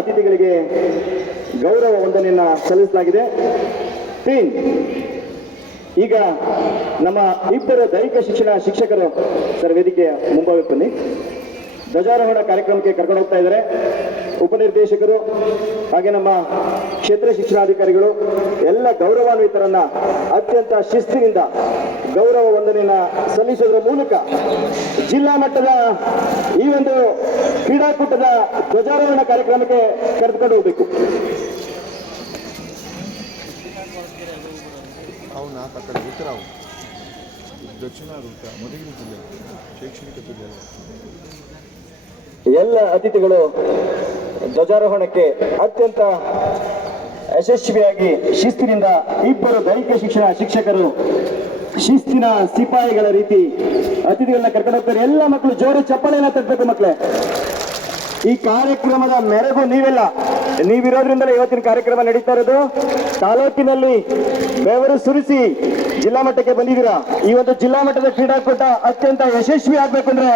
ಅತಿಥಿಗಳಿಗೆ ಗೌರವ ವಂದನೆಯನ್ನ ಸಲ್ಲಿಸಲಾಗಿದೆ. ಈಗ ನಮ್ಮ ಇಬ್ಬರು ದೈಹಿಕ ಶಿಕ್ಷಣ ಶಿಕ್ಷಕರು ಸರ್ ವೇದಿಕೆಯ ಮುಂಭಾಗಕ್ಕೆ ಬನ್ನಿ. ಧ್ವಜಾರೋಹಣ ಕಾರ್ಯಕ್ರಮಕ್ಕೆ ಕರ್ಕೊಂಡು ಹೋಗ್ತಾ ಇದ್ದಾರೆ. ಉಪನಿರ್ದೇಶಕರು ಹಾಗೆ ನಮ್ಮ ಕ್ಷೇತ್ರ ಶಿಕ್ಷಣಾಧಿಕಾರಿಗಳು ಎಲ್ಲ ಗೌರವಾನ್ವಿತರನ್ನ ಅತ್ಯಂತ ಶಿಸ್ತಿನಿಂದ ಗೌರವ ವಂದನೆಯನ್ನ ಸಲ್ಲಿಸುವುದರ ಮೂಲಕ ಜಿಲ್ಲಾ ಮಟ್ಟದ ಈ ಒಂದು ಕ್ರೀಡಾಕೂಟದ ಧ್ವಜಾರೋಹಣ ಕಾರ್ಯಕ್ರಮಕ್ಕೆ ಕರೆದುಕೊಂಡು ಹೋಗಬೇಕು. ಅವನ ಆ ಕಡೆ ಉತ್ತರಾವು ದಕ್ಷಿಣ ಮಧುಗಿರಿ ಜಿಲ್ಲೆ ಶೈಕ್ಷಣಿಕ ಜಿಲ್ಲೆ. ಎಲ್ಲ ಅತಿಥಿಗಳು ಧ್ವಜಾರೋಹಣಕ್ಕೆ ಅತ್ಯಂತ ಯಶಸ್ವಿಯಾಗಿ ಶಿಸ್ತಿನಿಂದ ಇಬ್ಬರು ದೈಹಿಕ ಶಿಕ್ಷಣ ಶಿಕ್ಷಕರು ಶಿಸ್ತಿನ ಸಿಪಾಯಿಗಳ ರೀತಿ ಅತಿಥಿಗಳನ್ನ ಕರ್ಕೊಂಡು ಹೋಗ್ತಾರೆ. ಎಲ್ಲ ಮಕ್ಕಳು ಜೋರು ಚಪ್ಪಾಳೆಯನ್ನ ತಟ್ಟಬೇಕು ಮಕ್ಕಳೇ. ಈ ಕಾರ್ಯಕ್ರಮದ ಮೆರಗು ನೀವಿರೋದ್ರಿಂದಲೇ ಇವತ್ತಿನ ಕಾರ್ಯಕ್ರಮ ನಡೀತಾ ಇರೋದು. ತಾಲೂಕಿನಲ್ಲಿ ಬೆವರು ಸುರಿಸಿ ಜಿಲ್ಲಾ ಮಟ್ಟಕ್ಕೆ ಬಂದಿದ್ದೀರಾ. ಈ ಒಂದು ಜಿಲ್ಲಾ ಮಟ್ಟದ ಕ್ರೀಡಾಕೂಟ ಅತ್ಯಂತ ಯಶಸ್ವಿ ಆಗ್ಬೇಕು ಅಂದ್ರೆ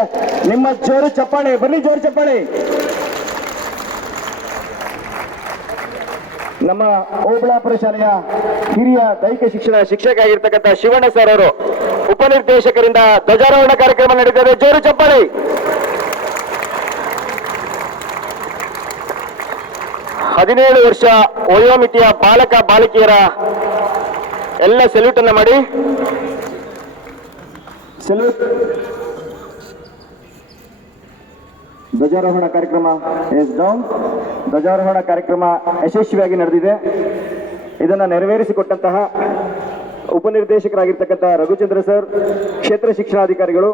ನಿಮ್ಮ ಜೋರು ಚಪ್ಪಾಳೆ ಬನ್ನಿ, ಜೋರು ಚಪ್ಪಾಳೆ. ನಮ್ಮ ಓಬಳಾಪುರ ಶಾಲೆಯ ಹಿರಿಯ ದೈಹಿಕ ಶಿಕ್ಷಣ ಶಿಕ್ಷಕ ಆಗಿರ್ತಕ್ಕಂಥ ಶಿವಣ್ಣ ಸರ್ ಅವರು ಉಪನಿರ್ದೇಶಕರಿಂದ ಧ್ವಜಾರೋಹಣ ಕಾರ್ಯಕ್ರಮ ನಡೀತಾರೆ. ಜೋರು ಚಪ್ಪಾಳೆ. ಹದಿನೇಳು ವರ್ಷ ವಯೋಮಿತಿಯ ಬಾಲಕ ಬಾಲಕಿಯರ ಎಲ್ಲ ಸೆಲ್ಯೂಟ್ ಅನ್ನ ಮಾಡಿ. ಸೆಲ್ಯೂಟ್. ಧ್ವಜಾರೋಹಣ ಕಾರ್ಯಕ್ರಮ ಎಸ್ ಡೌನ್. ಧ್ವಜಾರೋಹಣ ಕಾರ್ಯಕ್ರಮ ಯಶಸ್ವಿಯಾಗಿ ನಡೆದಿದೆ. ಇದನ್ನು ನೆರವೇರಿಸಿಕೊಟ್ಟಂತಹ ಉಪನಿರ್ದೇಶಕರಾಗಿರ್ತಕ್ಕಂಥ ರಘುಚಂದ್ರ ಸರ್, ಕ್ಷೇತ್ರ ಶಿಕ್ಷಣಾಧಿಕಾರಿಗಳು,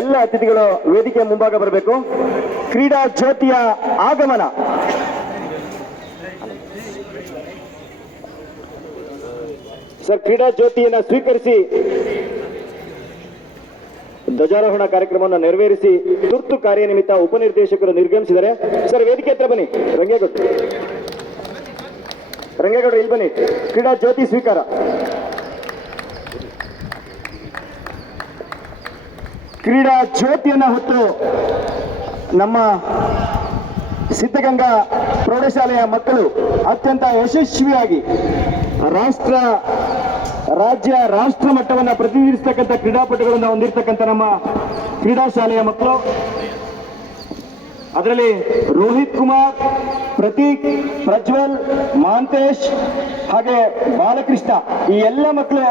ಎಲ್ಲ ಅತಿಥಿಗಳು ವೇದಿಕೆಯ ಮುಂಭಾಗ ಬರಬೇಕು. ಕ್ರೀಡಾ ಜ್ಯೋತಿಯ ಆಗಮನ. ಸರ್ ಕ್ರೀಡಾ ಜ್ಯೋತಿಯನ್ನು ಸ್ವೀಕರಿಸಿ ಧ್ವಜಾರೋಹಣ ಕಾರ್ಯಕ್ರಮವನ್ನು ನೆರವೇರಿಸಿ ತುರ್ತು ಕಾರ್ಯನಿಮಿತ್ತ ಉಪನಿರ್ದೇಶಕರು ನಿರ್ಗಮಿಸಿದರೆ ಸರ್ ವೇದಿಕೆ ಹತ್ರ ಬನ್ನಿ. ರಂಗೇಗೌಡ ಇಲ್ಲಿ ಬನ್ನಿ. ಕ್ರೀಡಾ ಜ್ಯೋತಿ ಸ್ವೀಕಾರ. ಕ್ರೀಡಾ ಜ್ಯೋತಿಯನ್ನು ಹೊತ್ತು ನಮ್ಮ ಸಿದ್ಧಗಂಗಾ ಪ್ರೌಢಶಾಲೆಯ ಮಕ್ಕಳು ಅತ್ಯಂತ ಯಶಸ್ವಿಯಾಗಿ ರಾಜ್ಯ ರಾಷ್ಟ್ರ ಮಟ್ಟವನ್ನು ಪ್ರತಿನಿಧಿಸತಕ್ಕಂಥ ಕ್ರೀಡಾಪಟುಗಳನ್ನು ಹೊಂದಿರತಕ್ಕಂಥ ನಮ್ಮ ಕ್ರೀಡಾ ಶಾಲೆಯ ಮಕ್ಕಳು, ಅದರಲ್ಲಿ ರೋಹಿತ್ ಕುಮಾರ್, ಪ್ರತೀಕ್, ಪ್ರಜ್ವಲ್, ಮಾಂತೇಶ್ ಹಾಗೆ ಬಾಲಕೃಷ್ಣ, ಈ ಎಲ್ಲ ಮಕ್ಕಳು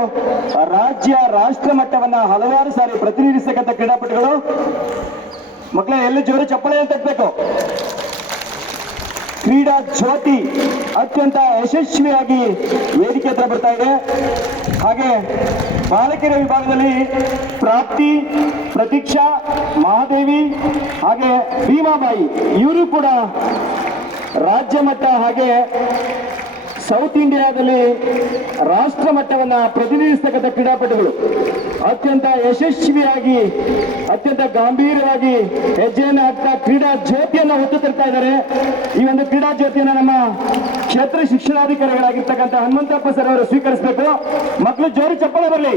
ರಾಜ್ಯ ರಾಷ್ಟ್ರ ಮಟ್ಟವನ್ನ ಹಲವಾರು ಸಾರಿ ಪ್ರತಿನಿಧಿಸತಕ್ಕಂಥ ಕ್ರೀಡಾಪಟುಗಳು. ಮಕ್ಕಳ ಎಲ್ಲ ಜೋರು ಚಪ್ಪಾಳೆ ತಟ್ಟಬೇಕು. ಕ್ರೀಡಾ ಜ್ಯೋತಿ ಅತ್ಯಂತ ಯಶಸ್ವಿಯಾಗಿ ವೇದಿಕೆ ಹತ್ರ ಬರ್ತಾ ಇದೆ. ಹಾಗೆ ಬಾಲಕಿಯರ ವಿಭಾಗದಲ್ಲಿ ಪ್ರಾಪ್ತಿ, ಪ್ರತೀಕ್ಷಾ, ಮಹಾದೇವಿ ಹಾಗೆ ಭೀಮಾಬಾಯಿ ಇವರು ಕೂಡ ರಾಜ್ಯ ಮಟ್ಟ ಹಾಗೆ ಸೌತ್ ಇಂಡಿಯಾದಲ್ಲಿ ರಾಷ್ಟ್ರ ಮಟ್ಟವನ್ನ ಪ್ರತಿನಿಧಿಸತಕ್ಕಂಥ ಕ್ರೀಡಾಪಟುಗಳು ಅತ್ಯಂತ ಯಶಸ್ವಿಯಾಗಿ ಅತ್ಯಂತ ಗಂಭೀರವಾಗಿ ಹೆಜ್ಜೆಯನ್ನು ಹಾಕ್ತಾ ಕ್ರೀಡಾ ಜ್ಯೋತಿಯನ್ನು ಹೊತ್ತು ತರ್ತಾ ಇದ್ದಾರೆ. ಈ ಒಂದು ಕ್ರೀಡಾ ಜ್ಯೋತಿಯನ್ನು ನಮ್ಮ ಕ್ಷೇತ್ರ ಶಿಕ್ಷಣಾಧಿಕಾರಿಗಳಾಗಿರ್ತಕ್ಕಂಥ ಹನುಮಂತಪ್ಪ ಸರ್ ಅವರು ಸ್ವೀಕರಿಸಬೇಕು. ಮಕ್ಕಳು ಜೋರು ಚಪ್ಪಾಳೆ ಬರಲಿ.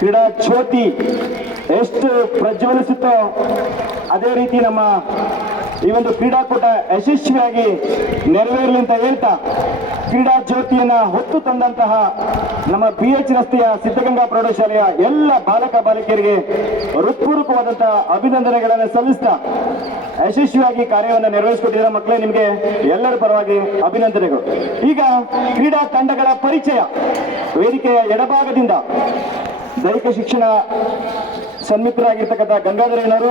ಕ್ರೀಡಾ ಜ್ಯೋತಿ ಎಷ್ಟು ಪ್ರಜ್ವಲಿಸುತ್ತೋ ಅದೇ ರೀತಿ ನಮ್ಮ ಈ ಒಂದು ಕ್ರೀಡಾಕೂಟ ಯಶಸ್ವಿಯಾಗಿ ನೆರವೇರಲಿ ಅಂತ ಹೇಳ್ತಾ ಕ್ರೀಡಾ ಜ್ಯೋತಿಯನ್ನ ಹೊತ್ತು ತಂದಂತಹ ನಮ್ಮ BH ರಸ್ತೆಯ ಸಿದ್ಧಗಂಗಾ ಪ್ರೌಢಶಾಲೆಯ ಎಲ್ಲ ಬಾಲಕ ಬಾಲಕಿಯರಿಗೆ ಹೃತ್ಪೂರ್ವಕವಾದಂತಹ ಅಭಿನಂದನೆಗಳನ್ನು ಸಲ್ಲಿಸ್ತಾ ಯಶಸ್ವಿಯಾಗಿ ಕಾರ್ಯವನ್ನು ನೆರವೇರಿಸಿಕೊಟ್ಟಿರೋ ಮಕ್ಕಳೇ, ನಿಮಗೆ ಎಲ್ಲರ ಪರವಾಗಿ ಅಭಿನಂದನೆಗಳು. ಈಗ ಕ್ರೀಡಾ ತಂಡಗಳ ಪರಿಚಯ. ವೇದಿಕೆಯ ಎಡಭಾಗದಿಂದ ದೈಹಿಕ ಶಿಕ್ಷಣ ಸನ್ಮಿತ್ರರಾಗಿರ್ತಕ್ಕಂಥ ಗಂಗಾಧರಯ್ಯನವರು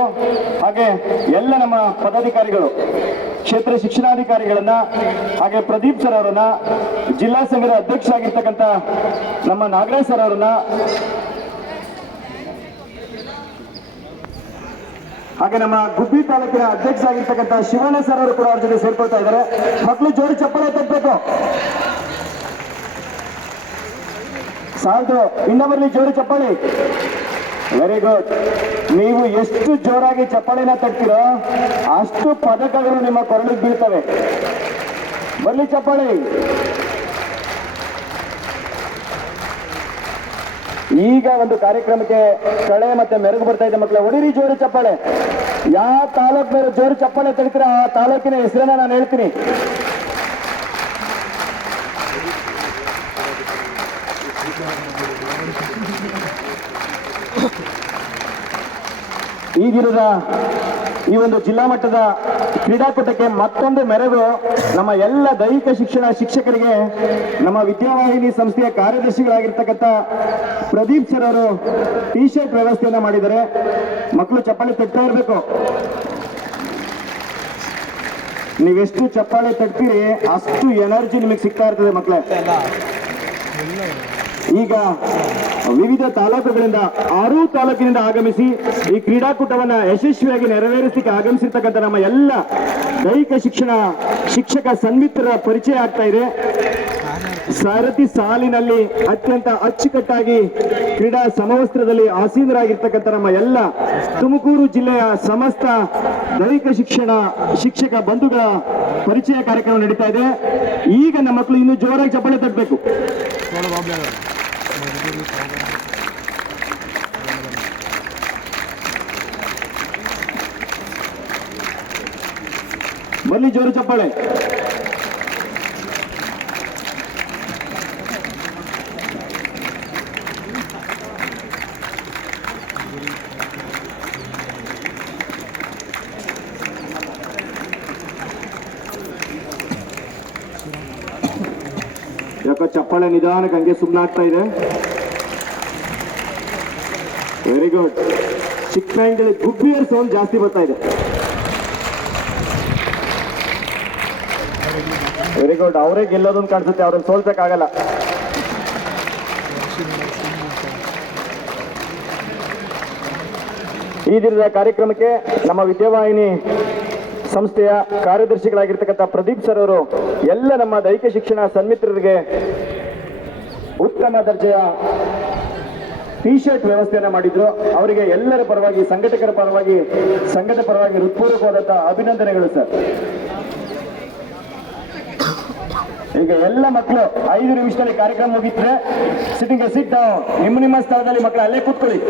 ಹಾಗೆ ಎಲ್ಲ ನಮ್ಮ ಪದಾಧಿಕಾರಿಗಳು, ಕ್ಷೇತ್ರ ಶಿಕ್ಷಣಾಧಿಕಾರಿಗಳನ್ನ ಹಾಗೆ ಪ್ರದೀಪ್ ಸರ್ ಅವರನ್ನ, ಜಿಲ್ಲಾ ಸಂಘದ ಅಧ್ಯಕ್ಷರಾಗಿರ್ತಕ್ಕಂಥ ನಮ್ಮ ನಾಗರಾಜ್ ಸರ್ ಅವರನ್ನ ಹಾಗೆ ನಮ್ಮ ಗುಬ್ಬಿ ತಾಲೂಕಿನ ಅಧ್ಯಕ್ಷರಾಗಿರ್ತಕ್ಕಂಥ ಶಿವಣ್ಣ ಸರ್ ಅವರು ಕೂಡ ಅವ್ರ ಜೊತೆ ಸೇರ್ಕೊಳ್ತಾ ಇದ್ದಾರೆ. ಮಕ್ಕಳು ಜೋಡಿ ಚಪ್ಪಾಳೆ ತಟ್ಟಬೇಕು. ಸಾಲದು, ಇನ್ನೊಬ್ಬರಲ್ಲಿ ಜೋಡಿ ಚಪ್ಪಾಳೆ. Very good. ನೀವು ಎಷ್ಟು ಜೋರಾಗಿ ಚಪ್ಪಾಳೆನ ತಟ್ತೀರೋ ಅಷ್ಟು ಪದಕಗಳು ನಿಮ್ಮ ಕೊರಳಿಗೆ ಬೀಳ್ತವೆ. ಬರ್ಲಿ ಚಪ್ಪಾಳೆ. ಈಗ ಒಂದು ಕಾರ್ಯಕ್ರಮಕ್ಕೆ ಕಳೆ ಮತ್ತೆ ಮೆರುಗು ಬರ್ತಾ ಇದೆ ಮಕ್ಕಳೇ. ಹೊಡಿರಿ ಜೋರು ಚಪ್ಪಾಳೆ. ಯಾವ ತಾಲೂಕ್ ಮೇಲೆ ಜೋರು ಚಪ್ಪಾಳೆ ತೆಗಿತೀರ ಆ ತಾಲೂಕಿನ ಹೆಸರನ್ನ ನಾನು ಹೇಳ್ತೀನಿ. ಈ ದಿನದ ಈ ಒಂದು ಜಿಲ್ಲಾ ಮಟ್ಟದ ಕ್ರೀಡಾಕೂಟಕ್ಕೆ ಮತ್ತೊಂದು ಮೆರುಗು ನಮ್ಮ ಎಲ್ಲ ದೈಹಿಕ ಶಿಕ್ಷಣ ಶಿಕ್ಷಕರಿಗೆ ನಮ್ಮ ವಿದ್ಯಾವಾಹಿನಿ ಸಂಸ್ಥೆಯ ಕಾರ್ಯದರ್ಶಿಗಳಾಗಿರ್ತಕ್ಕಂಥ ಪ್ರದೀಪ್ ಸರ್ ಅವರು ಟಿ ಶರ್ಟ್ ವ್ಯವಸ್ಥೆಯನ್ನ ಮಾಡಿದ್ದಾರೆ. ಮಕ್ಕಳು ಚಪ್ಪಾಳೆ ತಟ್ತಾ ಇರಬೇಕು. ನೀವೆಷ್ಟು ಚಪ್ಪಾಳೆ ತಟ್ತೀರಿ ಅಷ್ಟು ಎನರ್ಜಿ ನಿಮಗೆ ಸಿಗ್ತಾ ಇರ್ತದೆ ಮಕ್ಕಳೇ. ಈಗ ವಿವಿಧ ತಾಲೂಕುಗಳಿಂದ 6 ತಾಲೂಕಿನಿಂದ ಆಗಮಿಸಿ ಈ ಕ್ರೀಡಾಕೂಟವನ್ನ ಯಶಸ್ವಿಯಾಗಿ ನೆರವೇರಿಸಲಿಕ್ಕೆ ಆಗಮಿಸಿರ್ತಕ್ಕಂಥ ನಮ್ಮ ಎಲ್ಲ ದೈಹಿಕ ಶಿಕ್ಷಣ ಶಿಕ್ಷಕ ಸನ್ಮಿತ್ರರ ಪರಿಚಯ ಆಗ್ತಾ ಇದೆ. ಸಾರಥಿ ಸಾಲಿನಲ್ಲಿ ಅತ್ಯಂತ ಅಚ್ಚುಕಟ್ಟಾಗಿ ಕ್ರೀಡಾ ಸಮವಸ್ತ್ರದಲ್ಲಿ ಆಸೀನರಾಗಿರ್ತಕ್ಕಂಥ ನಮ್ಮ ಎಲ್ಲ ತುಮಕೂರು ಜಿಲ್ಲೆಯ ಸಮಸ್ತ ದೈಹಿಕ ಶಿಕ್ಷಣ ಶಿಕ್ಷಕ ಬಂಧುಗಳ ಪರಿಚಯ ಕಾರ್ಯಕ್ರಮ ನಡೀತಾ ಇದೆ. ಈಗ ನಮ್ಮ ಮಕ್ಕಳು ಇನ್ನೂ ಜೋರಾಗಿ ಚಪ್ಪಾಳೆ ತಟ್ಟಬೇಕು. ಬನ್ನಿ ಜೋರು ಚಪ್ಪಾಳೆ. ಯಾಕೋ ಚಪ್ಪಾಳೆ ನಿಧಾನಕ್ಕೆ ಹಂಗೆ ಸುಮ್ಮನಾಗ್ತಾ ಇದೆ. Very good. ಚಿಕ್ಕ ನಾಯಿಗಳಿಗೆ ಗುಬ್ಬಿಯರ್ ಸೌಂಡ್ ಜಾಸ್ತಿ ಬರ್ತಾ ಇದೆ. Very good. ಅವರೇ ಗೆಲ್ಲೋದನ್ನು ಕಾಣಿಸುತ್ತೆ, ಅವ್ರನ್ನ ಸೋಲ್ಸಕ್ಕಾಗಲ್ಲ. ಈ ದಿನದ ಕಾರ್ಯಕ್ರಮಕ್ಕೆ ನಮ್ಮ ವಿದ್ಯಾವಾಹಿನಿ ಸಂಸ್ಥೆಯ ಕಾರ್ಯದರ್ಶಿಗಳಾಗಿರ್ತಕ್ಕಂಥ ಪ್ರದೀಪ್ ಸರ್ ಅವರು ಎಲ್ಲ ನಮ್ಮ ದೈಹಿಕ ಶಿಕ್ಷಣ ಸನ್ಮಿತ್ರರಿಗೆ ಉತ್ತಮ ದರ್ಜೆಯ ಟಿ ಶರ್ಟ್ ವ್ಯವಸ್ಥೆಯನ್ನ ಮಾಡಿದ್ರು. ಅವರಿಗೆ ಎಲ್ಲರ ಪರವಾಗಿ, ಸಂಘಟಕರ ಪರವಾಗಿ, ಸಂಘದ ಪರವಾಗಿ ಹೃತ್ಪೂರ್ವಕವಾದಂತಹ ಅಭಿನಂದನೆಗಳು ಸರ್. ಈಗ ಎಲ್ಲ ಮಕ್ಕಳು 5 ನಿಮಿಷದಲ್ಲಿ ಕಾರ್ಯಕ್ರಮ ಮುಗಿದ್ರೆ ಸಿಟ್ಟಿಂಗ್ ಸಿಟ್ ಡೌನ್. ನಿಮ್ಮ ಸ್ಥಳದಲ್ಲಿ ಮಕ್ಕಳು ಅಲ್ಲೇ ಕೂತ್ಕೊಳ್ಳಿ.